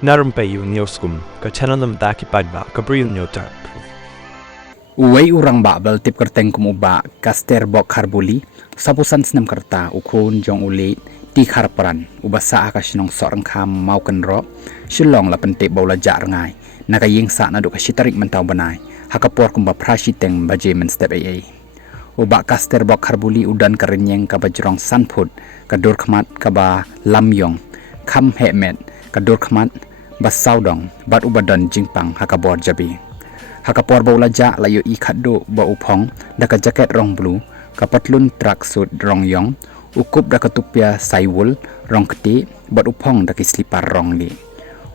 Na Rympei U Hynñiewtrep ka paidbah Bri U Hynñiewtrep. Uway urang babel tip kyrteng kumuba Kasterbok Kharbuli sapusan senam kerta ukun jong ulit di Kharparan ubasa akasinong Sohryngkham Mawkynroh shilong la pentip baula ja Rngai nakaying sa na do kasitarik mentaw banai hakapor kumba prasiteng baje men step AA uba Kasterbok Kharbuli udan karenyeng ka bajrong sanput kadur khmat kaba lamyong kham hemet kadur khmat basaudong bat ubadan jingpang hakabor jabi hakapor baula ja layo I khaddo ba upong daka jaket rong blue kapatlun tracksuit rong yong ukup daka tupia saiwul rong keti bat upong daki slipar rong li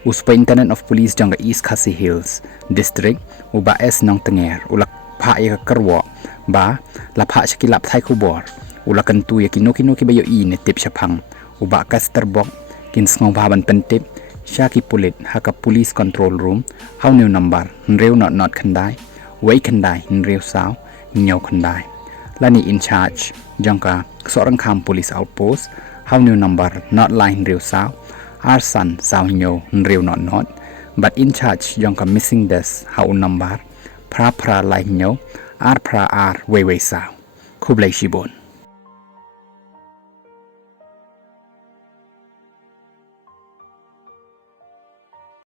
Superintendent of Police jangga East Khasi Hills District uba es nong tenger ulak pa ya kerwo ba la pa shakilap thai khubor ulakan tu ya kino ki bayo I ne tip shapang uba Kasterbok kin sngaw baban pentip Shaki pulit haka police control room how new number nreu not khandai wei khandai nreu saw nyaw khandai lani in charge jangka Sohryngkham police outpost how new number not line nreu saw arsan saw nyaw nreu not but in charge jangka missing desk how number pra line nyaw ar wei saw Khublei Shibun.